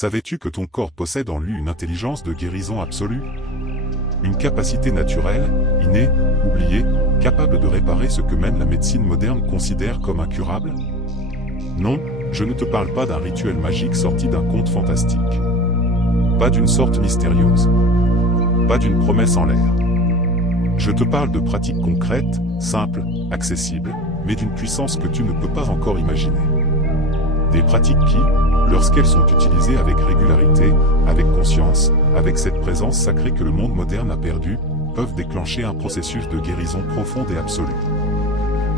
Savais-tu que ton corps possède en lui une intelligence de guérison absolue? Une capacité naturelle, innée, oubliée, capable de réparer ce que même la médecine moderne considère comme incurable? Non, je ne te parle pas d'un rituel magique sorti d'un conte fantastique. Pas d'une sorte mystérieuse. Pas d'une promesse en l'air. Je te parle de pratiques concrètes, simples, accessibles, mais d'une puissance que tu ne peux pas encore imaginer. Des pratiques qui, lorsqu'elles sont utilisées avec régularité, avec conscience, avec cette présence sacrée que le monde moderne a perdue, peuvent déclencher un processus de guérison profonde et absolue.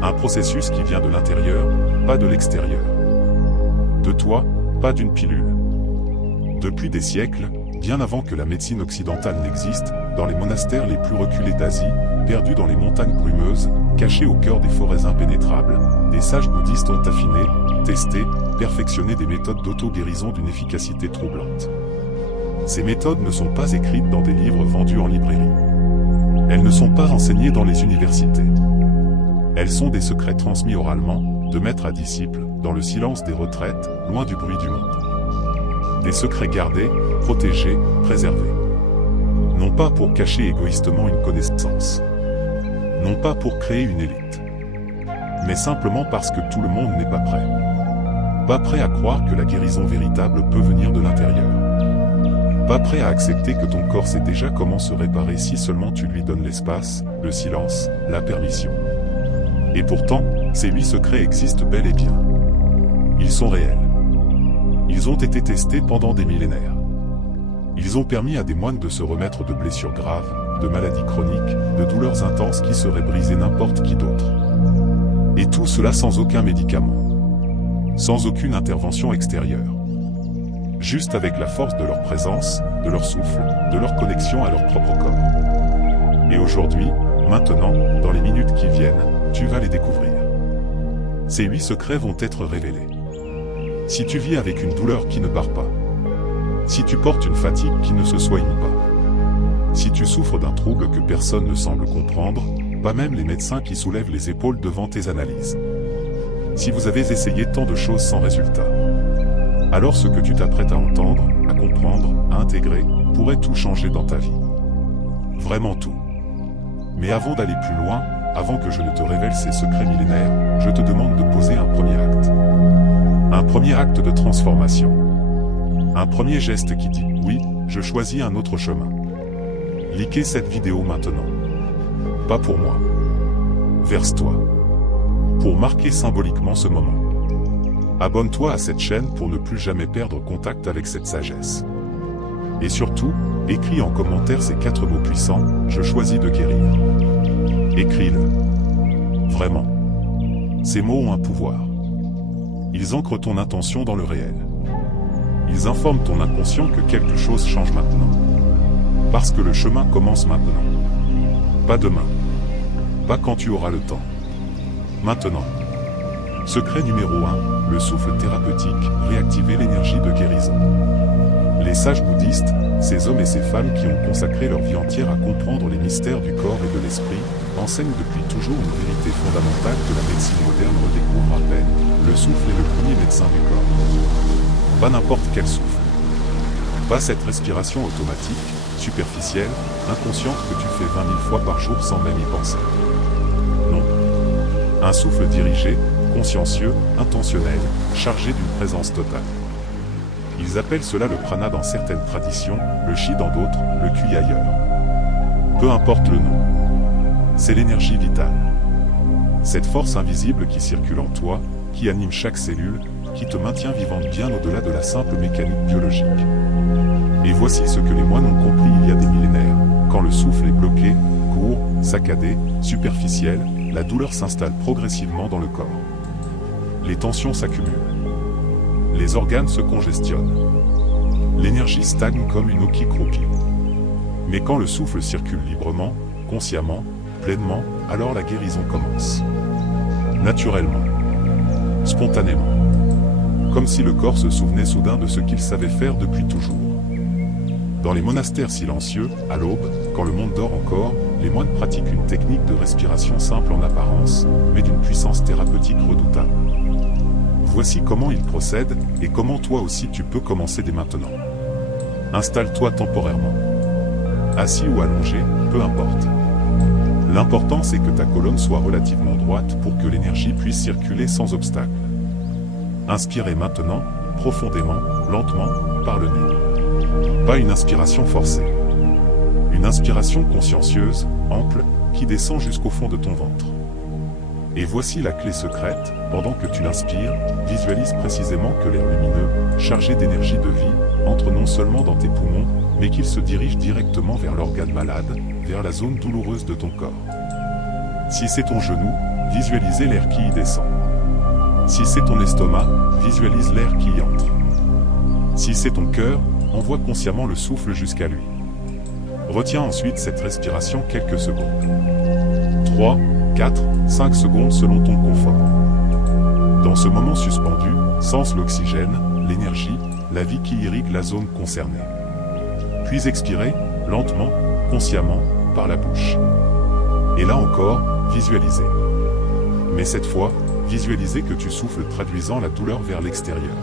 Un processus qui vient de l'intérieur, pas de l'extérieur. De toi, pas d'une pilule. Depuis des siècles, bien avant que la médecine occidentale n'existe, dans les monastères les plus reculés d'Asie, perdus dans les montagnes brumeuses, cachés au cœur des forêts impénétrables, des sages bouddhistes ont affiné, testé, perfectionné des méthodes d'auto-guérison d'une efficacité troublante. Ces méthodes ne sont pas écrites dans des livres vendus en librairie. Elles ne sont pas enseignées dans les universités. Elles sont des secrets transmis oralement, de maître à disciple, dans le silence des retraites, loin du bruit du monde. Des secrets gardés, protégés, préservés. Non pas pour cacher égoïstement une connaissance. Non pas pour créer une élite. Mais simplement parce que tout le monde n'est pas prêt. Pas prêt à croire que la guérison véritable peut venir de l'intérieur. Pas prêt à accepter que ton corps sait déjà comment se réparer si seulement tu lui donnes l'espace, le silence, la permission. Et pourtant, ces 8 secrets existent bel et bien. Ils sont réels. Ils ont été testés pendant des millénaires. Ils ont permis à des moines de se remettre de blessures graves, de maladies chroniques, de douleurs intenses qui seraient brisées n'importe qui d'autre. Et tout cela sans aucun médicament. Sans aucune intervention extérieure. Juste avec la force de leur présence, de leur souffle, de leur connexion à leur propre corps. Et aujourd'hui, maintenant, dans les minutes qui viennent, tu vas les découvrir. Ces 8 secrets vont être révélés. Si tu vis avec une douleur qui ne part pas, si tu portes une fatigue qui ne se soigne pas, si tu souffres d'un trouble que personne ne semble comprendre, pas même les médecins qui soulèvent les épaules devant tes analyses. Si vous avez essayé tant de choses sans résultat, alors ce que tu t'apprêtes à entendre, à comprendre, à intégrer, pourrait tout changer dans ta vie. Vraiment tout. Mais avant d'aller plus loin, avant que je ne te révèle ces secrets millénaires, je te demande de poser un premier acte. Un premier acte de transformation. Un premier geste qui dit « Oui, je choisis un autre chemin ». Likez cette vidéo maintenant. Pas pour moi. Verse-toi. Pour marquer symboliquement ce moment. Abonne-toi à cette chaîne pour ne plus jamais perdre contact avec cette sagesse. Et surtout, écris en commentaire ces 4 mots puissants, je choisis de guérir. Écris-le. Vraiment. Ces mots ont un pouvoir. Ils ancrent ton intention dans le réel. Ils informent ton inconscient que quelque chose change maintenant. Parce que le chemin commence maintenant. Pas demain. Pas quand tu auras le temps. Maintenant. Secret numéro 1, le souffle thérapeutique, réactiver l'énergie de guérison. Les sages bouddhistes, ces hommes et ces femmes qui ont consacré leur vie entière à comprendre les mystères du corps et de l'esprit, enseignent depuis toujours une vérité fondamentale que la médecine moderne redécouvre à peine. Le souffle est le premier médecin du corps. Pas n'importe quel souffle. Pas cette respiration automatique, superficielle, inconsciente que tu fais 20 000 fois par jour sans même y penser. Non. Un souffle dirigé, consciencieux, intentionnel, chargé d'une présence totale. Ils appellent cela le prana dans certaines traditions, le chi dans d'autres, le kui ailleurs. Peu importe le nom. C'est l'énergie vitale. Cette force invisible qui circule en toi, qui anime chaque cellule, qui te maintient vivante bien au-delà de la simple mécanique biologique. Et voici ce que les moines ont compris il y a des millénaires. Quand le souffle est bloqué, court, saccadé, superficiel, la douleur s'installe progressivement dans le corps. Les tensions s'accumulent. Les organes se congestionnent. L'énergie stagne comme une eau qui croupit. Mais quand le souffle circule librement, consciemment, pleinement, alors la guérison commence. Naturellement. Spontanément. Comme si le corps se souvenait soudain de ce qu'il savait faire depuis toujours. Dans les monastères silencieux, à l'aube, quand le monde dort encore, les moines pratiquent une technique de respiration simple en apparence, mais d'une puissance thérapeutique redoutable. Voici comment il procède et comment toi aussi tu peux commencer dès maintenant. Installe-toi temporairement. Assis ou allongé, peu importe. L'important c'est que ta colonne soit relativement droite pour que l'énergie puisse circuler sans obstacle. Inspirez maintenant, profondément, lentement, par le nez. Pas une inspiration forcée. Une inspiration consciencieuse, ample, qui descend jusqu'au fond de ton ventre. Et voici la clé secrète, pendant que tu l'inspires, visualise précisément que l'air lumineux, chargé d'énergie de vie, entre non seulement dans tes poumons, mais qu'il se dirige directement vers l'organe malade, vers la zone douloureuse de ton corps. Si c'est ton genou, visualisez l'air qui y descend. Si c'est ton estomac, visualise l'air qui y entre. Si c'est ton cœur, envoie consciemment le souffle jusqu'à lui. Retiens ensuite cette respiration quelques secondes. 3, 4, 5 secondes selon ton confort. Dans ce moment suspendu, sens l'oxygène, l'énergie, la vie qui irrigue la zone concernée. Puis expirez, lentement, consciemment, par la bouche. Et là encore, visualisez. Mais cette fois, visualisez que tu souffles traduisant la douleur vers l'extérieur.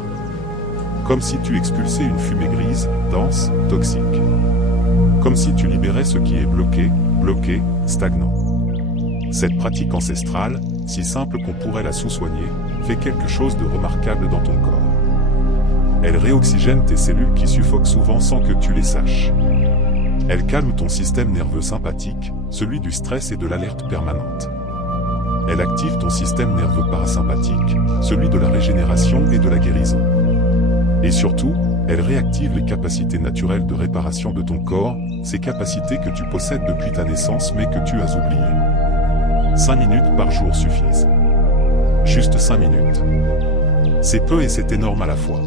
Comme si tu expulsais une fumée grise, dense, toxique. Comme si tu libérais ce qui est bloqué, stagnant. Cette pratique ancestrale, si simple qu'on pourrait la sous-soigner, fait quelque chose de remarquable dans ton corps. Elle réoxygène tes cellules qui suffoquent souvent sans que tu les saches. Elle calme ton système nerveux sympathique, celui du stress et de l'alerte permanente. Elle active ton système nerveux parasympathique, celui de la régénération et de la guérison. Et surtout, elle réactive les capacités naturelles de réparation de ton corps, ces capacités que tu possèdes depuis ta naissance mais que tu as oubliées. 5 minutes par jour suffisent. Juste 5 minutes. C'est peu et c'est énorme à la fois.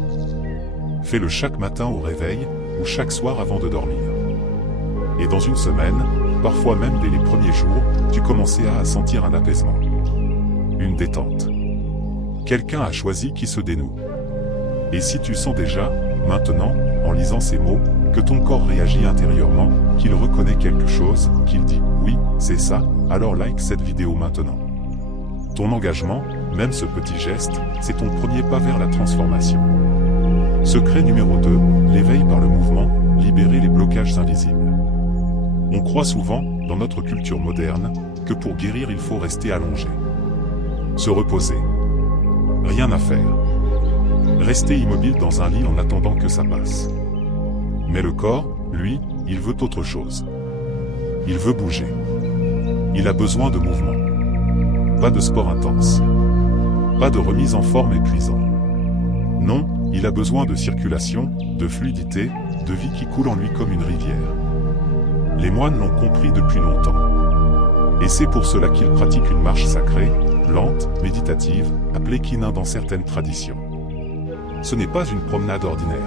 Fais-le chaque matin au réveil, ou chaque soir avant de dormir. Et dans une semaine, parfois même dès les premiers jours, tu commençais à sentir un apaisement. Une détente. Quelqu'un a choisi qui se dénoue. Et si tu sens déjà, maintenant, en lisant ces mots, que ton corps réagit intérieurement, qu'il reconnaît quelque chose, qu'il dit « oui, c'est ça », alors like cette vidéo maintenant. Ton engagement, même ce petit geste, c'est ton premier pas vers la transformation. Secret numéro 2, l'éveil par le mouvement, libérer les blocages invisibles. On croit souvent, dans notre culture moderne, que pour guérir il faut rester allongé. Se reposer. Rien à faire. Rester immobile dans un lit en attendant que ça passe. Mais le corps, lui, il veut autre chose. Il veut bouger. Il a besoin de mouvement. Pas de sport intense. Pas de remise en forme épuisant. Non, il a besoin de circulation, de fluidité, de vie qui coule en lui comme une rivière. Les moines l'ont compris depuis longtemps. Et c'est pour cela qu'ils pratiquent une marche sacrée, lente, méditative, appelée Qigong dans certaines traditions. Ce n'est pas une promenade ordinaire.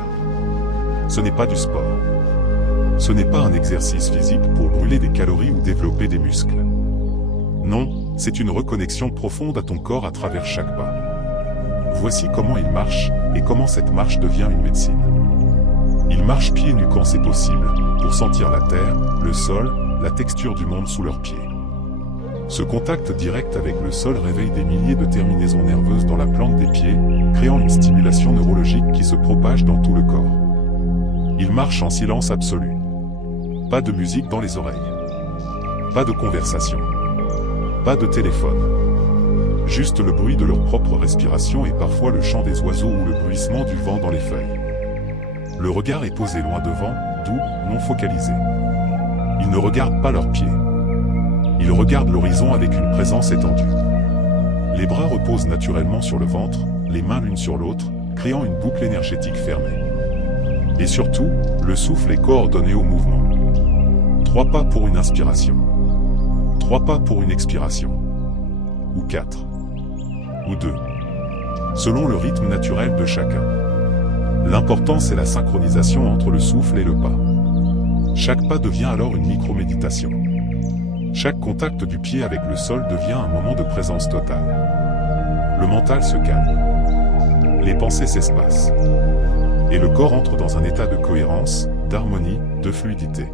Ce n'est pas du sport. Ce n'est pas un exercice physique pour brûler des calories ou développer des muscles. Non, c'est une reconnexion profonde à ton corps à travers chaque pas. Voici comment il marche, et comment cette marche devient une médecine. Il marche pieds nus quand c'est possible, pour sentir la terre, le sol, la texture du monde sous leurs pieds. Ce contact direct avec le sol réveille des milliers de terminaisons nerveuses dans la plante des pieds, créant une stimulation neurologique qui se propage dans tout le corps. Il marche en silence absolu. Pas de musique dans les oreilles. Pas de conversation. Pas de téléphone. Juste le bruit de leur propre respiration et parfois le chant des oiseaux ou le bruissement du vent dans les feuilles. Le regard est posé loin devant, doux, non focalisé. Ils ne regardent pas leurs pieds. Ils regardent l'horizon avec une présence étendue. Les bras reposent naturellement sur le ventre, les mains l'une sur l'autre, créant une boucle énergétique fermée. Et surtout, le souffle est coordonné au mouvement. 3 pas pour une inspiration. 3 pas pour une expiration. Ou 4. Ou 2. Selon le rythme naturel de chacun. L'important c'est la synchronisation entre le souffle et le pas. Chaque pas devient alors une micro-méditation. Chaque contact du pied avec le sol devient un moment de présence totale. Le mental se calme. Les pensées s'espacent. Et le corps entre dans un état de cohérence, d'harmonie, de fluidité.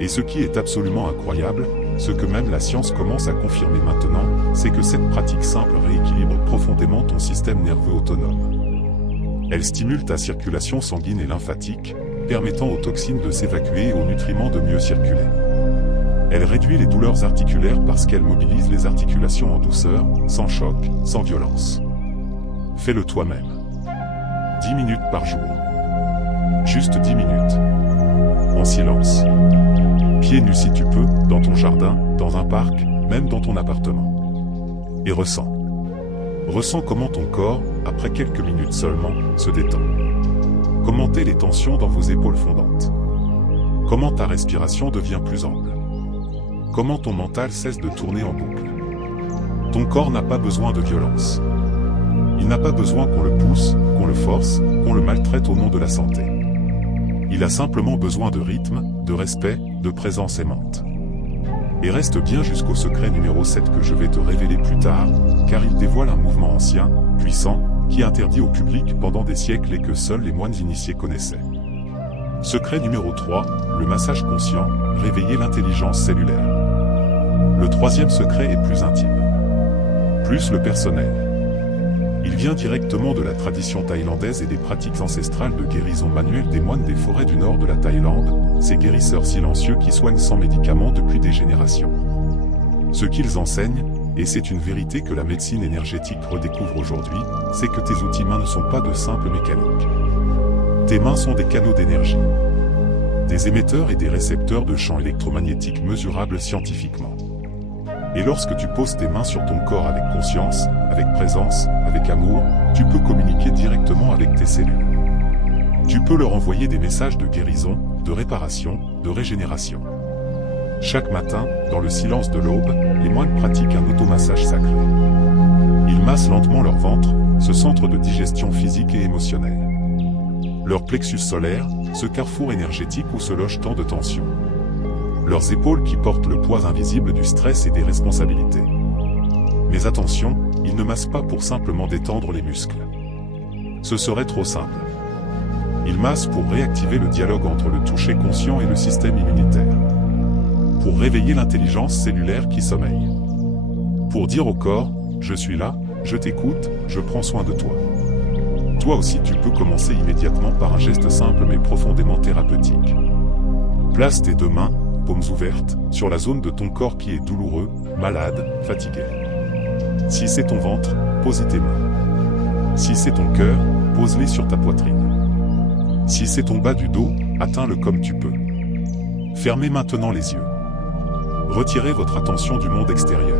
Et ce qui est absolument incroyable, Ce que même la science commence à confirmer maintenant, c'est que cette pratique simple rééquilibre profondément ton système nerveux autonome. Elle stimule ta circulation sanguine et lymphatique, permettant aux toxines de s'évacuer et aux nutriments de mieux circuler. Elle réduit les douleurs articulaires parce qu'elle mobilise les articulations en douceur, sans choc, sans violence. Fais-le toi-même. 10 minutes par jour. Juste 10 minutes. En silence. Pieds nus si tu peux, dans ton jardin, dans un parc, même dans ton appartement. Et ressens. Ressens comment ton corps, après quelques minutes seulement, se détend. Commentez les tensions dans vos épaules fondantes. Comment ta respiration devient plus ample. Comment ton mental cesse de tourner en boucle. Ton corps n'a pas besoin de violence. Il n'a pas besoin qu'on le pousse, qu'on le force, qu'on le maltraite au nom de la santé. Il a simplement besoin de rythme, de respect, de présence aimante. Et reste bien jusqu'au secret numéro 7 que je vais te révéler plus tard, car il dévoile un mouvement ancien, puissant, qui est interdit au public pendant des siècles et que seuls les moines initiés connaissaient. Secret numéro 3, le massage conscient, réveiller l'intelligence cellulaire. Le troisième secret est plus intime. Plus le personnel. Il vient directement de la tradition thaïlandaise et des pratiques ancestrales de guérison manuelle des moines des forêts du nord de la Thaïlande, ces guérisseurs silencieux qui soignent sans médicaments depuis des générations. Ce qu'ils enseignent, et c'est une vérité que la médecine énergétique redécouvre aujourd'hui, c'est que tes outils mains ne sont pas de simples mécaniques. Tes mains sont des canaux d'énergie. Des émetteurs et des récepteurs de champs électromagnétiques mesurables scientifiquement. Et lorsque tu poses tes mains sur ton corps avec conscience, avec présence, avec amour, tu peux communiquer directement avec tes cellules. Tu peux leur envoyer des messages de guérison, de réparation, de régénération. Chaque matin, dans le silence de l'aube, les moines pratiquent un automassage sacré. Ils massent lentement leur ventre, ce centre de digestion physique et émotionnelle. Leur plexus solaire, ce carrefour énergétique où se loge tant de tensions. Leurs épaules qui portent le poids invisible du stress et des responsabilités. Mais attention, ils ne massent pas pour simplement détendre les muscles. Ce serait trop simple. Ils massent pour réactiver le dialogue entre le toucher conscient et le système immunitaire. Pour réveiller l'intelligence cellulaire qui sommeille. Pour dire au corps, je suis là, je t'écoute, je prends soin de toi. Toi aussi tu peux commencer immédiatement par un geste simple mais profondément thérapeutique. Place tes deux mains, paumes ouvertes, sur la zone de ton corps qui est douloureux, malade, fatigué. Si c'est ton ventre, pose tes mains. Si c'est ton cœur, pose-les sur ta poitrine. Si c'est ton bas du dos, atteins-le comme tu peux. Fermez maintenant les yeux. Retirez votre attention du monde extérieur.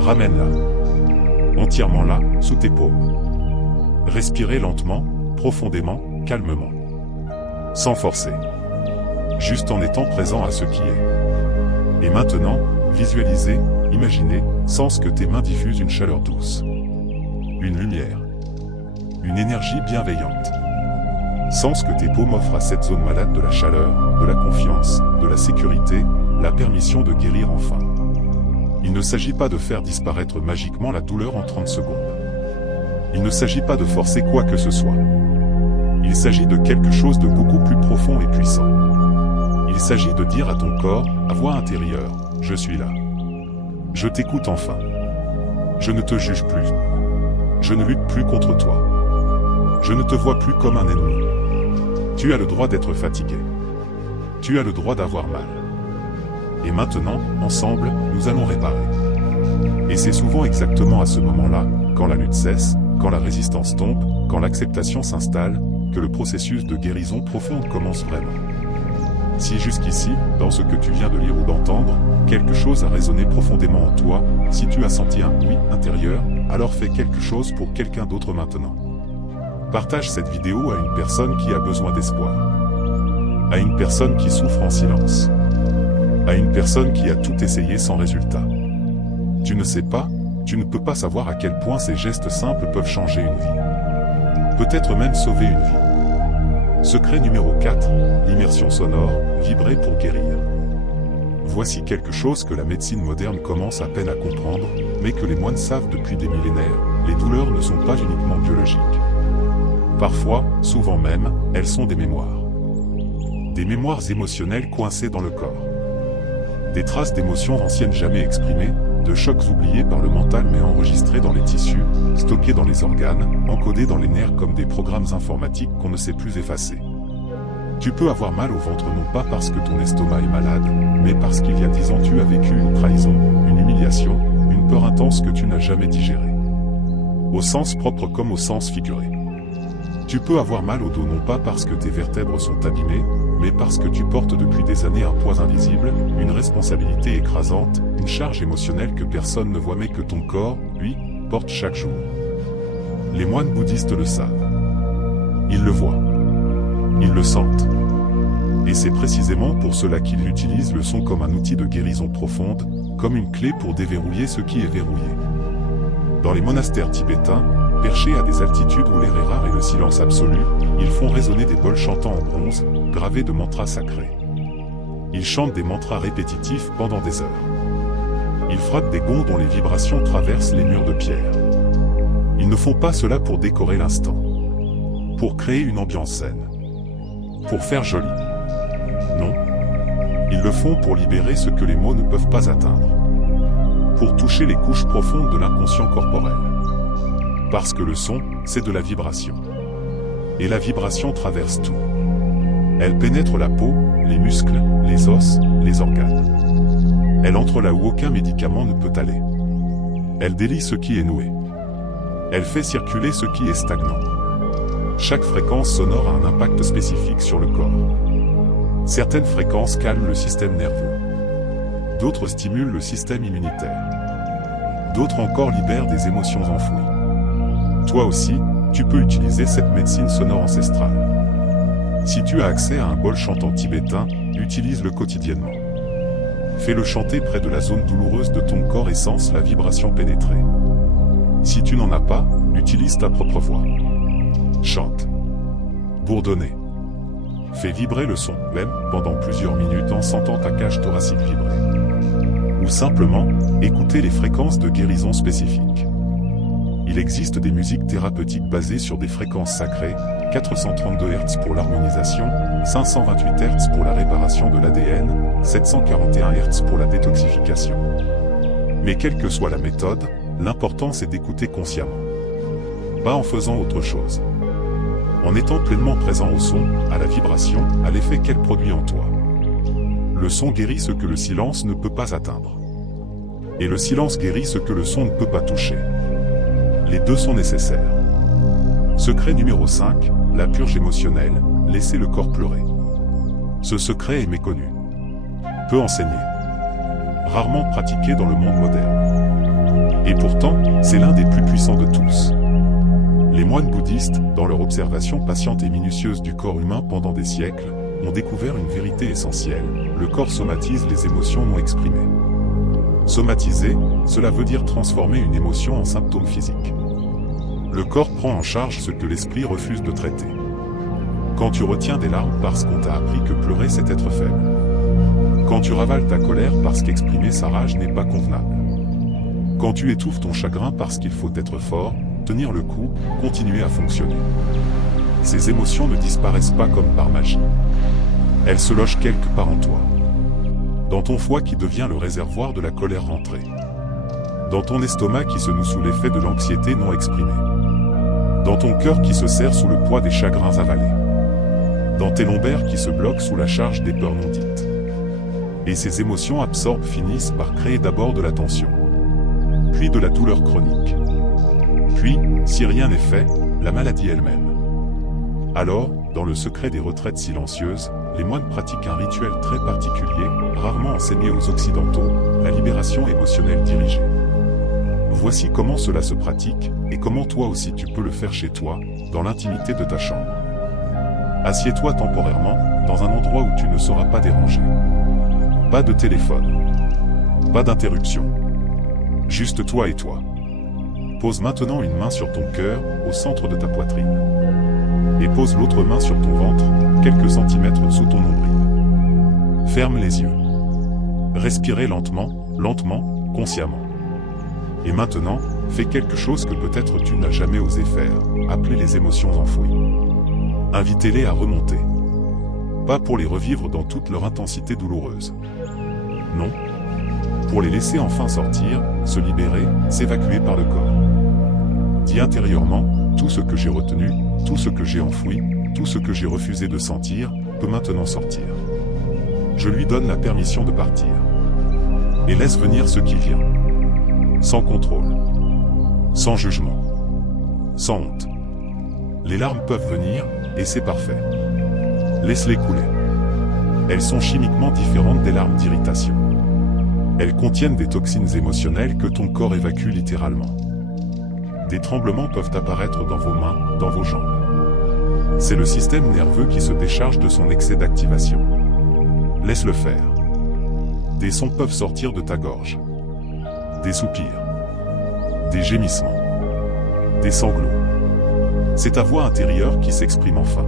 Ramène-la. Entièrement là, sous tes paumes. Respirez lentement, profondément, calmement. Sans forcer. Juste en étant présent à ce qui est. Et maintenant, visualisez, imaginez, sens que tes mains diffusent une chaleur douce. Une lumière. Une énergie bienveillante. Sens que tes paumes offrent à cette zone malade de la chaleur, de la confiance, de la sécurité, la permission de guérir enfin. Il ne s'agit pas de faire disparaître magiquement la douleur en 30 secondes. Il ne s'agit pas de forcer quoi que ce soit. Il s'agit de quelque chose de beaucoup plus profond et puissant. Il s'agit de dire à ton corps, à voix intérieure, je suis là. Je t'écoute enfin. Je ne te juge plus. Je ne lutte plus contre toi. Je ne te vois plus comme un ennemi. Tu as le droit d'être fatigué. Tu as le droit d'avoir mal. Et maintenant, ensemble, nous allons réparer. Et c'est souvent exactement à ce moment-là, quand la lutte cesse, quand la résistance tombe, quand l'acceptation s'installe, que le processus de guérison profonde commence vraiment. Si jusqu'ici, dans ce que tu viens de lire ou d'entendre, quelque chose a résonné profondément en toi, si tu as senti un oui intérieur, alors fais quelque chose pour quelqu'un d'autre maintenant. Partage cette vidéo à une personne qui a besoin d'espoir. À une personne qui souffre en silence. À une personne qui a tout essayé sans résultat. Tu ne sais pas, tu ne peux pas savoir à quel point ces gestes simples peuvent changer une vie. Peut-être même sauver une vie. Secret numéro 4, l'immersion sonore, vibrer pour guérir. Voici quelque chose que la médecine moderne commence à peine à comprendre, mais que les moines savent depuis des millénaires, les douleurs ne sont pas uniquement biologiques. Parfois, souvent même, elles sont des mémoires. Des mémoires émotionnelles coincées dans le corps. Des traces d'émotions anciennes jamais exprimées, de chocs oubliés par le mental mais enregistrés dans les tissus, stockés dans les organes, encodés dans les nerfs comme des programmes informatiques qu'on ne sait plus effacer. Tu peux avoir mal au ventre non pas parce que ton estomac est malade, mais parce qu'il y a 10 ans tu as vécu une trahison, une humiliation, une peur intense que tu n'as jamais digérée. Au sens propre comme au sens figuré. Tu peux avoir mal au dos non pas parce que tes vertèbres sont abîmées, mais parce que tu portes depuis des années un poids invisible, une responsabilité écrasante, une charge émotionnelle que personne ne voit mais que ton corps, lui, porte chaque jour. Les moines bouddhistes le savent. Ils le voient. Ils le sentent. Et c'est précisément pour cela qu'ils utilisent le son comme un outil de guérison profonde, comme une clé pour déverrouiller ce qui est verrouillé. Dans les monastères tibétains, perchés à des altitudes où l'air est rare et le silence absolu, ils font résonner des bols chantants en bronze, gravés de mantras sacrés. Ils chantent des mantras répétitifs pendant des heures. Ils frottent des gonds dont les vibrations traversent les murs de pierre. Ils ne font pas cela pour décorer l'instant. Pour créer une ambiance saine. Pour faire joli. Non. Ils le font pour libérer ce que les mots ne peuvent pas atteindre. Pour toucher les couches profondes de l'inconscient corporel. Parce que le son, c'est de la vibration. Et la vibration traverse tout. Elle pénètre la peau, les muscles, les os, les organes. Elle entre là où aucun médicament ne peut aller. Elle délie ce qui est noué. Elle fait circuler ce qui est stagnant. Chaque fréquence sonore a un impact spécifique sur le corps. Certaines fréquences calment le système nerveux. D'autres stimulent le système immunitaire. D'autres encore libèrent des émotions enfouies. Toi aussi, tu peux utiliser cette médecine sonore ancestrale. Si tu as accès à un bol chantant tibétain, utilise-le quotidiennement. Fais-le chanter près de la zone douloureuse de ton corps et sens la vibration pénétrer. Si tu n'en as pas, utilise ta propre voix. Chante. Bourdonnez. Fais vibrer le son, même pendant plusieurs minutes en sentant ta cage thoracique vibrer. Ou simplement, écoutez les fréquences de guérison spécifiques. Il existe des musiques thérapeutiques basées sur des fréquences sacrées, 432 Hz pour l'harmonisation, 528 Hz pour la réparation de l'ADN, 741 Hz pour la détoxification. Mais quelle que soit la méthode, l'important c'est d'écouter consciemment. Pas en faisant autre chose. En étant pleinement présent au son, à la vibration, à l'effet qu'elle produit en toi. Le son guérit ce que le silence ne peut pas atteindre. Et le silence guérit ce que le son ne peut pas toucher. Les deux sont nécessaires. Secret numéro 5, la purge émotionnelle, laisser le corps pleurer. Ce secret est méconnu. Peu enseigné. Rarement pratiqué dans le monde moderne. Et pourtant, c'est l'un des plus puissants de tous. Les moines bouddhistes, dans leur observation patiente et minutieuse du corps humain pendant des siècles, ont découvert une vérité essentielle, le corps somatise les émotions non exprimées. Somatiser, cela veut dire transformer une émotion en symptôme physique. Le corps prend en charge ce que l'esprit refuse de traiter. Quand tu retiens des larmes parce qu'on t'a appris que pleurer c'est être faible. Quand tu ravales ta colère parce qu'exprimer sa rage n'est pas convenable. Quand tu étouffes ton chagrin parce qu'il faut être fort, tenir le coup, continuer à fonctionner. Ces émotions ne disparaissent pas comme par magie. Elles se logent quelque part en toi. Dans ton foie qui devient le réservoir de la colère rentrée. Dans ton estomac qui se noue sous l'effet de l'anxiété non exprimée. Dans ton cœur qui se serre sous le poids des chagrins avalés. Dans tes lombaires qui se bloquent sous la charge des peurs non dites. Et ces émotions absorbes finissent par créer d'abord de la tension. Puis de la douleur chronique. Puis, si rien n'est fait, la maladie elle-même. Alors, dans le secret des retraites silencieuses, les moines pratiquent un rituel très particulier, rarement enseigné aux Occidentaux, la libération émotionnelle dirigée. Voici comment cela se pratique, et comment toi aussi tu peux le faire chez toi, dans l'intimité de ta chambre. Assieds-toi temporairement, dans un endroit où tu ne seras pas dérangé. Pas de téléphone. Pas d'interruption. Juste toi et toi. Pose maintenant une main sur ton cœur, au centre de ta poitrine. Et pose l'autre main sur ton ventre, quelques centimètres sous ton nombril. Ferme les yeux. Respirez lentement, consciemment. Et maintenant, fais quelque chose que peut-être tu n'as jamais osé faire, appeler les émotions enfouies. Invitez-les à remonter. Pas pour les revivre dans toute leur intensité douloureuse. Non. Pour les laisser enfin sortir, se libérer, s'évacuer par le corps. Dis intérieurement, tout ce que j'ai retenu, tout ce que j'ai enfoui, tout ce que j'ai refusé de sentir, peut maintenant sortir. Je lui donne la permission de partir. Et laisse venir ce qui vient. Sans contrôle. Sans jugement. Sans honte. Les larmes peuvent venir, et c'est parfait. Laisse-les couler. Elles sont chimiquement différentes des larmes d'irritation. Elles contiennent des toxines émotionnelles que ton corps évacue littéralement. Des tremblements peuvent apparaître dans vos mains, dans vos jambes. C'est le système nerveux qui se décharge de son excès d'activation. Laisse-le faire. Des sons peuvent sortir de ta gorge. Des soupirs. Des gémissements. Des sanglots. C'est ta voix intérieure qui s'exprime enfin.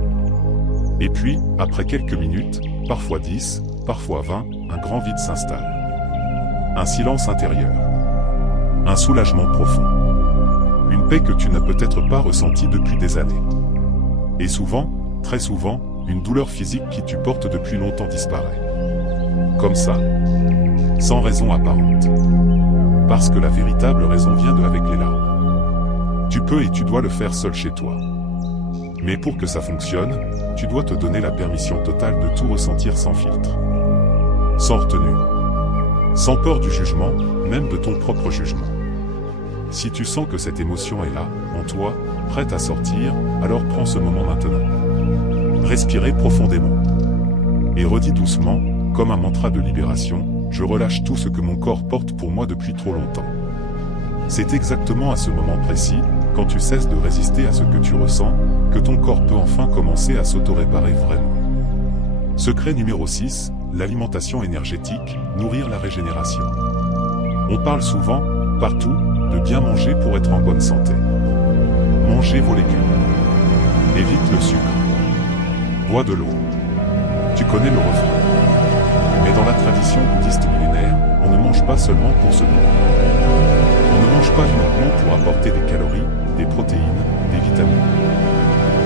Et puis, après quelques minutes, parfois 10, parfois 20, un grand vide s'installe. Un silence intérieur. Un soulagement profond. Une paix que tu n'as peut-être pas ressentie depuis des années. Et souvent, très souvent, une douleur physique qui tu portes depuis longtemps disparaît. Comme ça. Sans raison apparente. Parce que la véritable raison vient de avec les larmes. Tu peux et tu dois le faire seul chez toi. Mais pour que ça fonctionne, tu dois te donner la permission totale de tout ressentir sans filtre. Sans retenue. Sans peur du jugement, même de ton propre jugement. Si tu sens que cette émotion est là, en toi, prête à sortir, alors prends ce moment maintenant. Respirez profondément. Et redis doucement, comme un mantra de libération, je relâche tout ce que mon corps porte pour moi depuis trop longtemps. C'est exactement à ce moment précis, quand tu cesses de résister à ce que tu ressens, que ton corps peut enfin commencer à s'auto-réparer vraiment. Secret numéro 6, l'alimentation énergétique, nourrir la régénération. On parle souvent, partout, de bien manger pour être en bonne santé. Mangez vos légumes. Évite le sucre. Bois de l'eau. Tu connais le refrain. Mais dans la tradition bouddhiste millénaire, on ne mange pas seulement pour se nourrir. On ne mange pas uniquement pour apporter des calories, des protéines, des vitamines.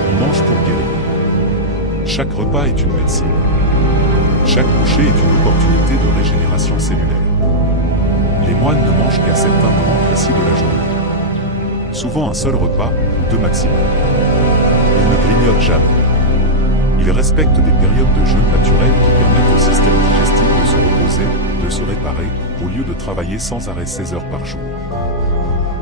On mange pour guérir. Chaque repas est une médecine. Chaque bouchée est une opportunité de régénération cellulaire. Les moines ne mangent qu'à certains moments précis de la journée. Souvent un seul repas, ou deux maximum. Ils ne grignotent jamais. Ils respectent des périodes de jeûne naturelles qui permettent au système digestif de se reposer, de se réparer, au lieu de travailler sans arrêt 16 heures par jour.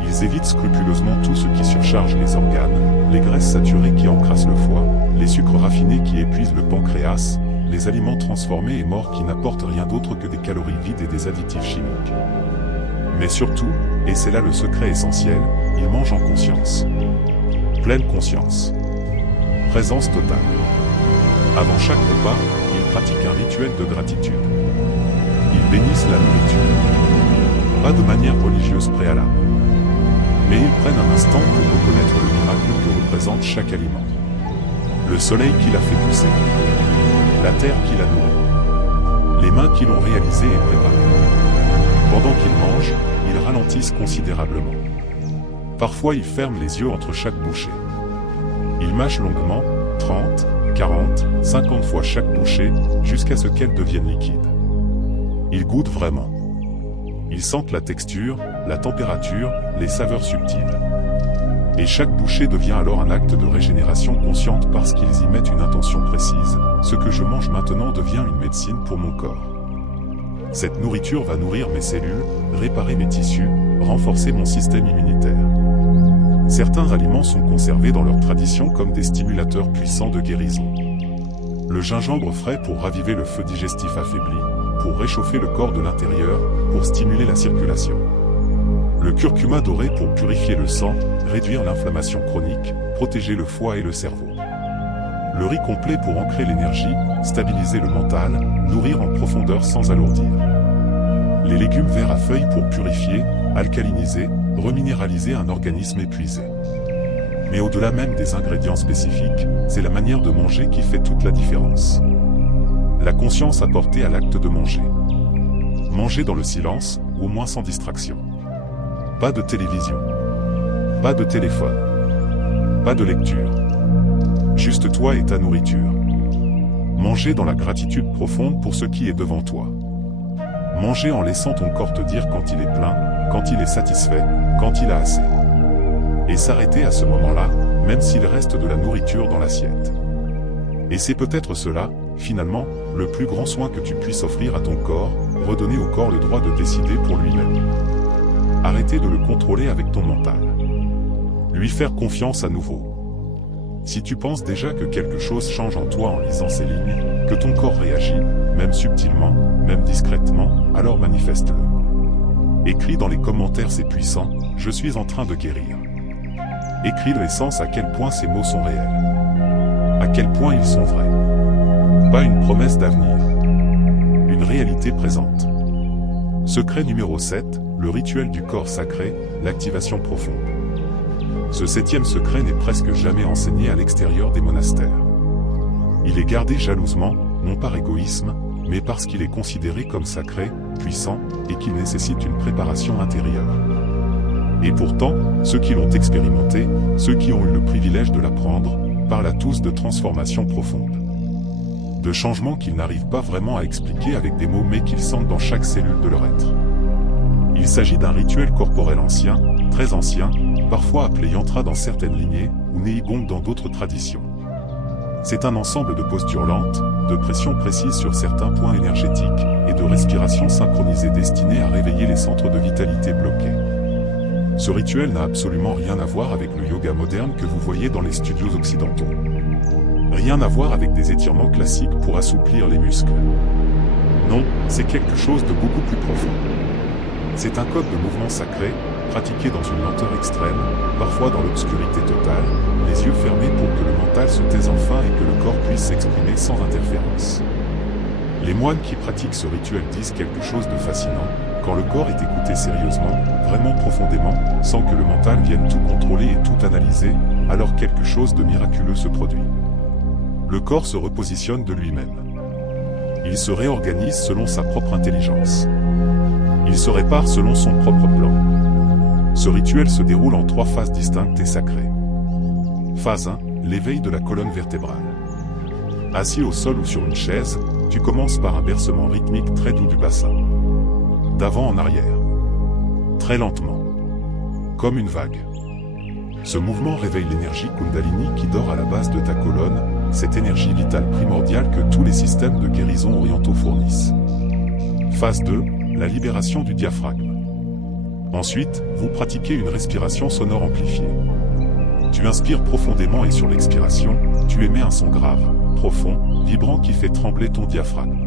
Ils évitent scrupuleusement tout ce qui surcharge les organes, les graisses saturées qui encrassent le foie, les sucres raffinés qui épuisent le pancréas, les aliments transformés et morts qui n'apportent rien d'autre que des calories vides et des additifs chimiques. Mais surtout, et c'est là le secret essentiel, ils mangent en conscience. Pleine conscience. Présence totale. Avant chaque repas, ils pratiquent un rituel de gratitude. Ils bénissent la nourriture. Pas de manière religieuse préalable. Mais ils prennent un instant pour reconnaître le miracle que représente chaque aliment. Le soleil qui l'a fait pousser. La terre qui l'a nourri. Les mains qui l'ont réalisé et préparé. Pendant qu'ils mangent, ils ralentissent considérablement. Parfois ils ferment les yeux entre chaque bouchée. Ils mâchent longuement, 30, 40, 50 fois chaque bouchée, jusqu'à ce qu'elle devienne liquide. Ils goûtent vraiment. Ils sentent la texture, la température, les saveurs subtiles. Et chaque bouchée devient alors un acte de régénération consciente parce qu'ils y mettent une intention précise. Ce que je mange maintenant devient une médecine pour mon corps. Cette nourriture va nourrir mes cellules, réparer mes tissus, renforcer mon système immunitaire. Certains aliments sont conservés dans leur tradition comme des stimulateurs puissants de guérison. Le gingembre frais pour raviver le feu digestif affaibli, pour réchauffer le corps de l'intérieur, pour stimuler la circulation. Le curcuma doré pour purifier le sang, réduire l'inflammation chronique, protéger le foie et le cerveau. Le riz complet pour ancrer l'énergie, stabiliser le mental, nourrir en profondeur sans alourdir. Les légumes verts à feuilles pour purifier, alcaliniser, reminéraliser un organisme épuisé. Mais au-delà même des ingrédients spécifiques, c'est la manière de manger qui fait toute la différence. La conscience apportée à l'acte de manger. Manger dans le silence, ou au moins sans distraction. Pas de télévision. Pas de téléphone. Pas de lecture. Juste toi et ta nourriture. Manger dans la gratitude profonde pour ce qui est devant toi. Manger en laissant ton corps te dire quand il est plein, quand il est satisfait, quand il a assez. Et s'arrêter à ce moment-là, même s'il reste de la nourriture dans l'assiette. Et c'est peut-être cela, finalement, le plus grand soin que tu puisses offrir à ton corps, redonner au corps le droit de décider pour lui-même. Arrêter de le contrôler avec ton mental. Lui faire confiance à nouveau. Si tu penses déjà que quelque chose change en toi en lisant ces lignes, que ton corps réagit, même subtilement, même discrètement, alors manifeste-le. Écris dans les commentaires c'est puissant, je suis en train de guérir. Écris l'essence à quel point ces mots sont réels. À quel point ils sont vrais. Pas une promesse d'avenir. Une réalité présente. Secret numéro 7, le rituel du corps sacré, l'activation profonde. Ce 7e secret n'est presque jamais enseigné à l'extérieur des monastères. Il est gardé jalousement, non par égoïsme, mais parce qu'il est considéré comme sacré, puissant, et qu'il nécessite une préparation intérieure. Et pourtant, ceux qui l'ont expérimenté, ceux qui ont eu le privilège de l'apprendre, parlent à tous de transformation profonde. De changements qu'ils n'arrivent pas vraiment à expliquer avec des mots mais qu'ils sentent dans chaque cellule de leur être. Il s'agit d'un rituel corporel ancien, très ancien, parfois appelé yantra dans certaines lignées, ou neigong dans d'autres traditions. C'est un ensemble de postures lentes, de pressions précises sur certains points énergétiques, et de respirations synchronisées destinées à réveiller les centres de vitalité bloqués. Ce rituel n'a absolument rien à voir avec le yoga moderne que vous voyez dans les studios occidentaux. Rien à voir avec des étirements classiques pour assouplir les muscles. Non, c'est quelque chose de beaucoup plus profond. C'est un code de mouvement sacré, pratiqué dans une lenteur extrême, parfois dans l'obscurité totale, les yeux fermés pour que le mental se taise enfin et que le corps puisse s'exprimer sans interférence. Les moines qui pratiquent ce rituel disent quelque chose de fascinant, quand le corps est écouté sérieusement, vraiment profondément, sans que le mental vienne tout contrôler et tout analyser, alors quelque chose de miraculeux se produit. Le corps se repositionne de lui-même. Il se réorganise selon sa propre intelligence. Il se répare selon son propre plan. Ce rituel se déroule en 3 phases distinctes et sacrées. Phase 1, l'éveil de la colonne vertébrale. Assis au sol ou sur une chaise, tu commences par un bercement rythmique très doux du bassin. D'avant en arrière. Très lentement. Comme une vague. Ce mouvement réveille l'énergie Kundalini qui dort à la base de ta colonne, cette énergie vitale primordiale que tous les systèmes de guérison orientaux fournissent. Phase 2, la libération du diaphragme. Ensuite, vous pratiquez une respiration sonore amplifiée. Tu inspires profondément et sur l'expiration, tu émets un son grave, profond, vibrant qui fait trembler ton diaphragme.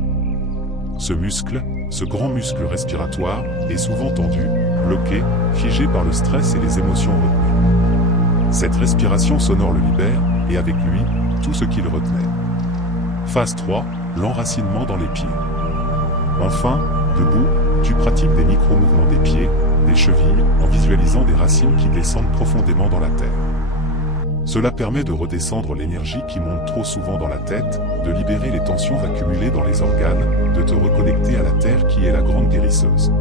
Ce muscle, ce grand muscle respiratoire, est souvent tendu, bloqué, figé par le stress et les émotions retenues. Cette respiration sonore le libère, et avec lui, tout ce qui le retenait. Phase 3, l'enracinement dans les pieds. Enfin, debout, tu pratiques des micro-mouvements des pieds, des chevilles, en visualisant des racines qui descendent profondément dans la terre. Cela permet de redescendre l'énergie qui monte trop souvent dans la tête, de libérer les tensions accumulées dans les organes, de te reconnecter à la terre qui est la grande guérisseuse.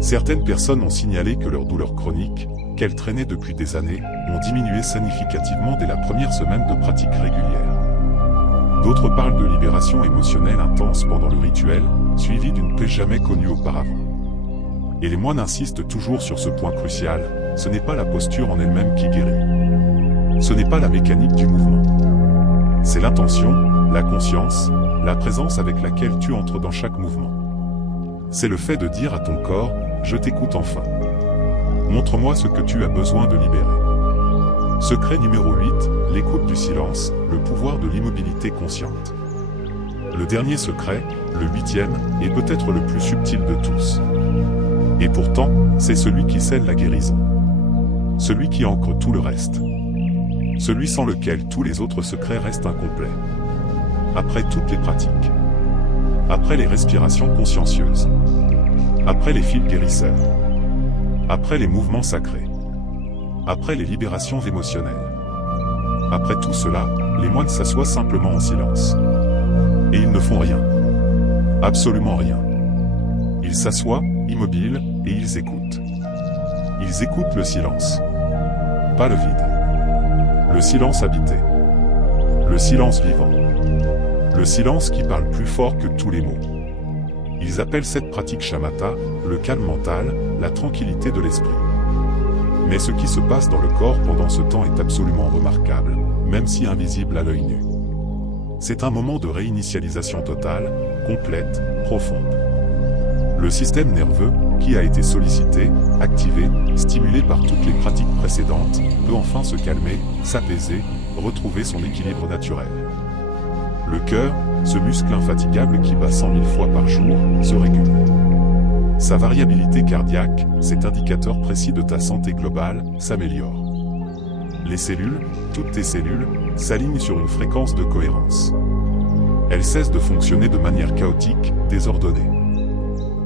Certaines personnes ont signalé que leurs douleurs chroniques, qu'elles traînaient depuis des années, ont diminué significativement dès la première semaine de pratique régulière. D'autres parlent de libération émotionnelle intense pendant le rituel, suivie d'une paix jamais connue auparavant. Et les moines insistent toujours sur ce point crucial, ce n'est pas la posture en elle-même qui guérit. Ce n'est pas la mécanique du mouvement. C'est l'intention, la conscience, la présence avec laquelle tu entres dans chaque mouvement. C'est le fait de dire à ton corps, je t'écoute enfin. Montre-moi ce que tu as besoin de libérer. Secret numéro 8, l'écoute du silence, le pouvoir de l'immobilité consciente. Le dernier secret, le 8e, est peut-être le plus subtil de tous. Et pourtant, c'est celui qui scelle la guérison. Celui qui ancre tout le reste. Celui sans lequel tous les autres secrets restent incomplets. Après toutes les pratiques. Après les respirations consciencieuses. Après les fils guérisseurs. Après les mouvements sacrés. Après les libérations émotionnelles. Après tout cela, les moines s'assoient simplement en silence. Et ils ne font rien. Absolument rien. Ils s'assoient, immobiles, et ils écoutent. Ils écoutent le silence. Pas le vide. Le silence habité. Le silence vivant. Le silence qui parle plus fort que tous les mots. Ils appellent cette pratique shamatha, le calme mental, la tranquillité de l'esprit. Mais ce qui se passe dans le corps pendant ce temps est absolument remarquable, même si invisible à l'œil nu. C'est un moment de réinitialisation totale, complète, profonde. Le système nerveux, qui a été sollicité, activé, stimulé par toutes les pratiques précédentes, peut enfin se calmer, s'apaiser, retrouver son équilibre naturel. Le cœur, ce muscle infatigable qui bat 100 000 fois par jour, se régule. Sa variabilité cardiaque, cet indicateur précis de ta santé globale, s'améliore. Les cellules, toutes tes cellules, s'alignent sur une fréquence de cohérence. Elles cessent de fonctionner de manière chaotique, désordonnée.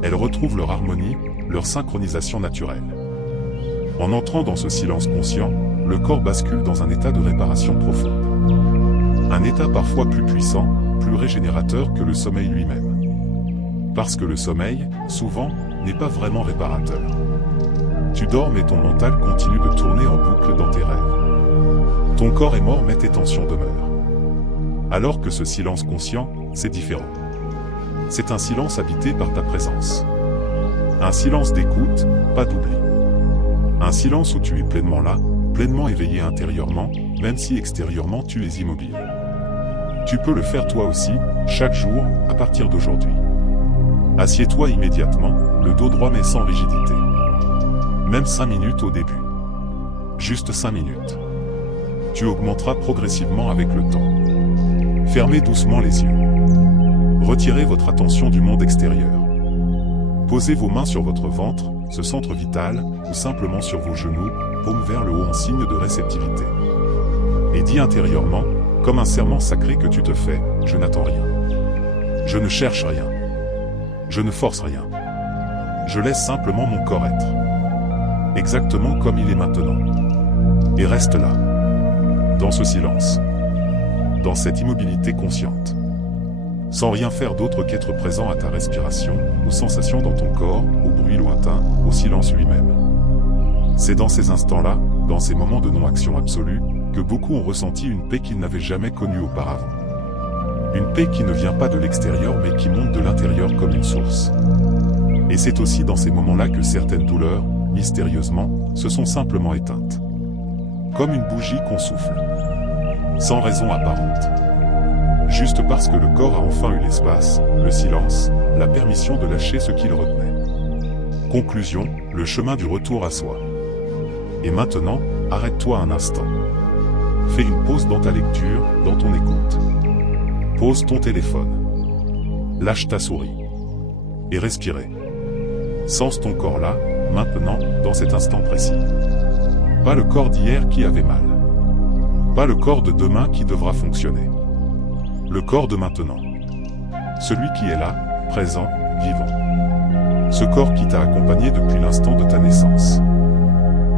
Elles retrouvent leur harmonie, leur synchronisation naturelle. En entrant dans ce silence conscient, le corps bascule dans un état de réparation profonde. Un état parfois plus puissant, plus régénérateur que le sommeil lui-même. Parce que le sommeil, souvent, n'est pas vraiment réparateur. Tu dors mais ton mental continue de tourner en boucle dans tes rêves. Ton corps est mort mais tes tensions demeurent. Alors que ce silence conscient, c'est différent. C'est un silence habité par ta présence. Un silence d'écoute, pas d'oubli. Un silence où tu es pleinement là, pleinement éveillé intérieurement, même si extérieurement tu es immobile. Tu peux le faire toi aussi, chaque jour, à partir d'aujourd'hui. Assieds-toi immédiatement, le dos droit mais sans rigidité. Même 5 minutes au début. Juste 5 minutes. Tu augmenteras progressivement avec le temps. Fermez doucement les yeux. Retirez votre attention du monde extérieur. Posez vos mains sur votre ventre, ce centre vital, ou simplement sur vos genoux, paume vers le haut en signe de réceptivité. Et dis intérieurement, comme un serment sacré que tu te fais, je n'attends rien. Je ne cherche rien. Je ne force rien. Je laisse simplement mon corps être. Exactement comme il est maintenant. Et reste là. Dans ce silence. Dans cette immobilité consciente. Sans rien faire d'autre qu'être présent à ta respiration, aux sensations dans ton corps, au bruit lointain, au silence lui-même. C'est dans ces instants-là, dans ces moments de non-action absolue, que beaucoup ont ressenti une paix qu'ils n'avaient jamais connue auparavant. Une paix qui ne vient pas de l'extérieur mais qui monte de l'intérieur comme une source. Et c'est aussi dans ces moments-là que certaines douleurs, mystérieusement, se sont simplement éteintes. Comme une bougie qu'on souffle. Sans raison apparente. Juste parce que le corps a enfin eu l'espace, le silence, la permission de lâcher ce qui le retenait. Conclusion, le chemin du retour à soi. Et maintenant, arrête-toi un instant. Fais une pause dans ta lecture, dans ton écoute. Pose ton téléphone. Lâche ta souris. Et respirez. Sens ton corps là, maintenant, dans cet instant précis. Pas le corps d'hier qui avait mal. Pas le corps de demain qui devra fonctionner. Le corps de maintenant. Celui qui est là, présent, vivant. Ce corps qui t'a accompagné depuis l'instant de ta naissance.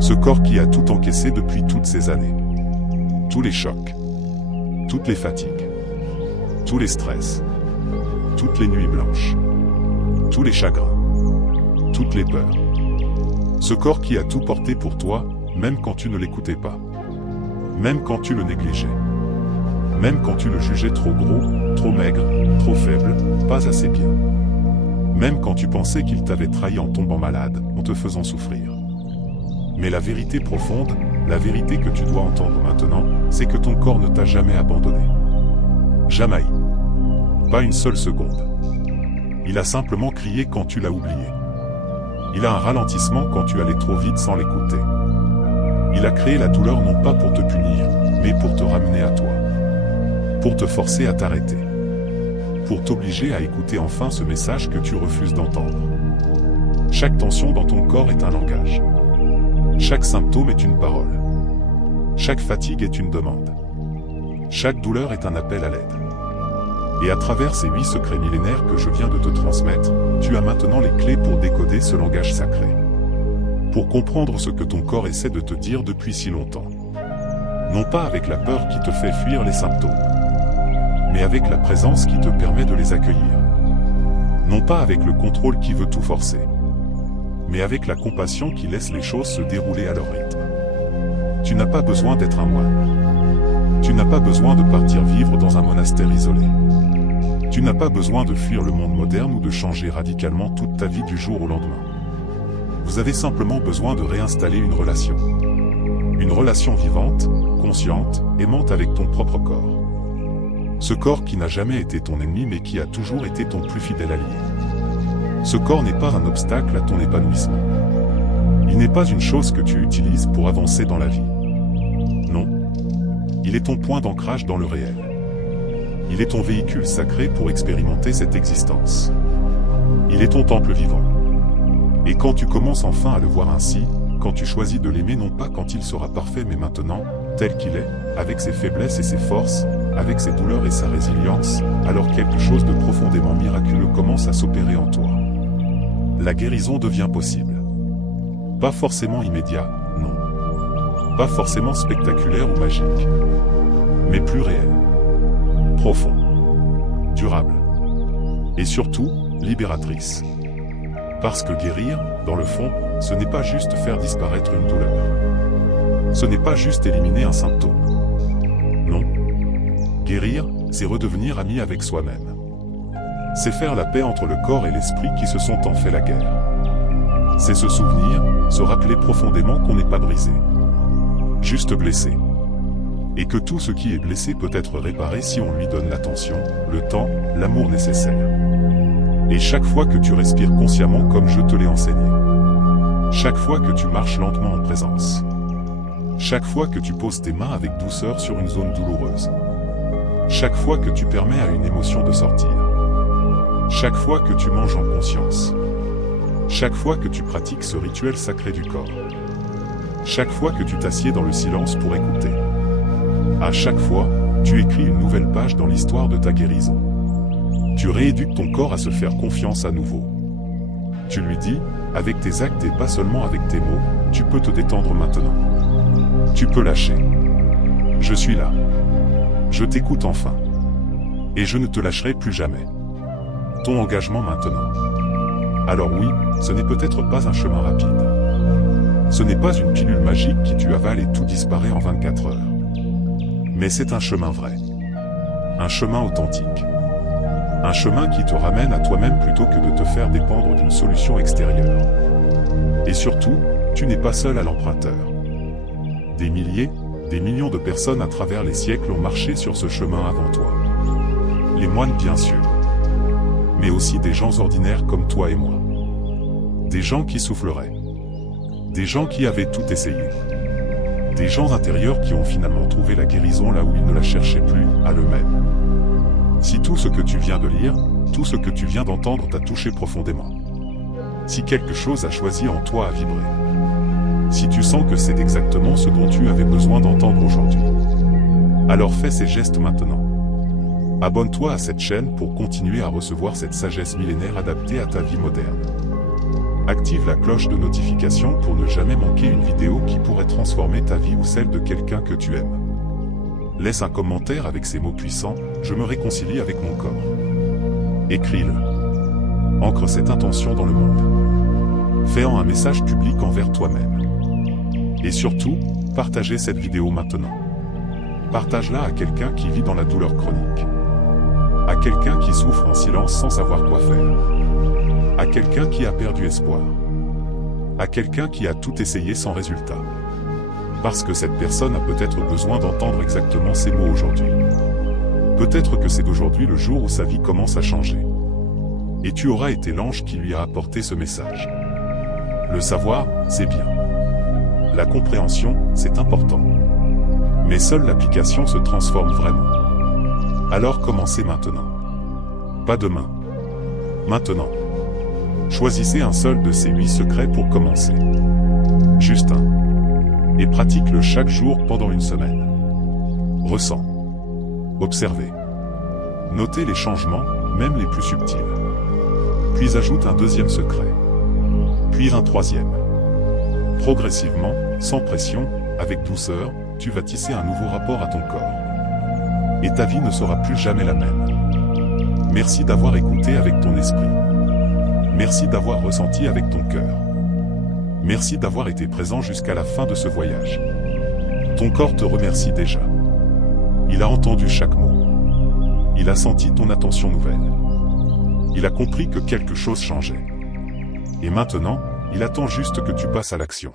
Ce corps qui a tout encaissé depuis toutes ces années. Tous les chocs. Toutes les fatigues. Tous les stress. Toutes les nuits blanches. Tous les chagrins. Toutes les peurs. Ce corps qui a tout porté pour toi, même quand tu ne l'écoutais pas. Même quand tu le négligeais. Même quand tu le jugeais trop gros, trop maigre, trop faible, pas assez bien. Même quand tu pensais qu'il t'avait trahi en tombant malade, en te faisant souffrir. Mais la vérité profonde, la vérité que tu dois entendre maintenant, c'est que ton corps ne t'a jamais abandonné. Jamais. Pas une seule seconde. Il a simplement crié quand tu l'as oublié. Il a un ralentissement quand tu allais trop vite sans l'écouter. Il a créé la douleur non pas pour te punir, mais pour te ramener à toi. Pour te forcer à t'arrêter. Pour t'obliger à écouter enfin ce message que tu refuses d'entendre. Chaque tension dans ton corps est un langage. Chaque symptôme est une parole. Chaque fatigue est une demande. Chaque douleur est un appel à l'aide. Et à travers ces 8 secrets millénaires que je viens de te transmettre, tu as maintenant les clés pour décoder ce langage sacré. Pour comprendre ce que ton corps essaie de te dire depuis si longtemps. Non pas avec la peur qui te fait fuir les symptômes, mais avec la présence qui te permet de les accueillir. Non pas avec le contrôle qui veut tout forcer, mais avec la compassion qui laisse les choses se dérouler à leur rythme. Tu n'as pas besoin d'être un moine. Tu n'as pas besoin de partir vivre dans un monastère isolé. Tu Tu n'as pas besoin de fuir le monde moderne ou de changer radicalement toute ta vie du jour au lendemain. Vous avez simplement besoin de réinstaller une relation. Une relation vivante, consciente, aimante avec ton propre corps. Ce corps qui n'a jamais été ton ennemi mais qui a toujours été ton plus fidèle allié. Ce corps n'est pas un obstacle à ton épanouissement. Il n'est pas une chose que tu utilises pour avancer dans la vie. Non. Il est ton point d'ancrage dans le réel. Il est ton véhicule sacré pour expérimenter cette existence. Il est ton temple vivant. Et quand tu commences enfin à le voir ainsi, quand tu choisis de l'aimer non pas quand il sera parfait mais maintenant, tel qu'il est, avec ses faiblesses et ses forces, avec ses douleurs et sa résilience, alors quelque chose de profondément miraculeux commence à s'opérer en toi. La guérison devient possible. Pas forcément immédiat, non. Pas forcément spectaculaire ou magique. Mais plus réel. Profond. Durable. Et surtout, libératrice. Parce que guérir, dans le fond, ce n'est pas juste faire disparaître une douleur. Ce n'est pas juste éliminer un symptôme. Non. Guérir, c'est redevenir ami avec soi-même. C'est faire la paix entre le corps et l'esprit qui se sont en fait la guerre. C'est se souvenir, se rappeler profondément qu'on n'est pas brisé. Juste blessé. Et que tout ce qui est blessé peut être réparé si on lui donne l'attention, le temps, l'amour nécessaire. Et chaque fois que tu respires consciemment comme je te l'ai enseigné. Chaque fois que tu marches lentement en présence. Chaque fois que tu poses tes mains avec douceur sur une zone douloureuse. Chaque fois que tu permets à une émotion de sortir. Chaque fois que tu manges en conscience. Chaque fois que tu pratiques ce rituel sacré du corps. Chaque fois que tu t'assieds dans le silence pour écouter. À chaque fois, tu écris une nouvelle page dans l'histoire de ta guérison. Tu rééduques ton corps à se faire confiance à nouveau. Tu lui dis, avec tes actes et pas seulement avec tes mots, tu peux te détendre maintenant. Tu peux lâcher. Je suis là. Je t'écoute enfin. Et je ne te lâcherai plus jamais. Ton engagement maintenant. Alors oui, ce n'est peut-être pas un chemin rapide. Ce n'est pas une pilule magique qui tu avales et tout disparaît en 24 heures. Mais c'est un chemin vrai. Un chemin authentique. Un chemin qui te ramène à toi-même plutôt que de te faire dépendre d'une solution extérieure. Et surtout, tu n'es pas seul à l'emprunteur. Des milliers, des millions de personnes à travers les siècles ont marché sur ce chemin avant toi. Les moines bien sûr. Mais aussi des gens ordinaires comme toi et moi. Des gens qui souffleraient. Des gens qui avaient tout essayé. Des gens intérieurs qui ont finalement trouvé la guérison là où ils ne la cherchaient plus, à eux-mêmes. Si tout ce que tu viens de lire, tout ce que tu viens d'entendre t'a touché profondément. Si quelque chose a choisi en toi à vibrer. Si tu sens que c'est exactement ce dont tu avais besoin d'entendre aujourd'hui. Alors fais ces gestes maintenant. Abonne-toi à cette chaîne pour continuer à recevoir cette sagesse millénaire adaptée à ta vie moderne. Active la cloche de notification pour ne jamais manquer une vidéo qui pourrait transformer ta vie ou celle de quelqu'un que tu aimes. Laisse un commentaire avec ces mots puissants, je me réconcilie avec mon corps. Écris-le. Ancre cette intention dans le monde. Fais-en un message public envers toi-même. Et surtout, partagez cette vidéo maintenant. Partage-la à quelqu'un qui vit dans la douleur chronique. À quelqu'un qui souffre en silence sans savoir quoi faire. À quelqu'un qui a perdu espoir. À quelqu'un qui a tout essayé sans résultat. Parce que cette personne a peut-être besoin d'entendre exactement ces mots aujourd'hui. Peut-être que c'est aujourd'hui le jour où sa vie commence à changer. Et tu auras été l'ange qui lui a apporté ce message. Le savoir, c'est bien. La compréhension, c'est important. Mais seule l'application se transforme vraiment. Alors commencez maintenant. Pas demain. Maintenant. Choisissez un seul de ces 8 secrets pour commencer. Juste un. Et pratique-le chaque jour pendant une semaine. Ressens. Observez. Notez les changements, même les plus subtils. Puis ajoute un deuxième secret. Puis un troisième. Progressivement, sans pression, avec douceur, tu vas tisser un nouveau rapport à ton corps. Et ta vie ne sera plus jamais la même. Merci d'avoir écouté avec ton esprit. Merci d'avoir ressenti avec ton cœur. Merci d'avoir été présent jusqu'à la fin de ce voyage. Ton corps te remercie déjà. Il a entendu chaque mot. Il a senti ton attention nouvelle. Il a compris que quelque chose changeait. Et maintenant, il attend juste que tu passes à l'action.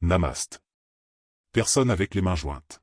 Namaste. Personne avec les mains jointes.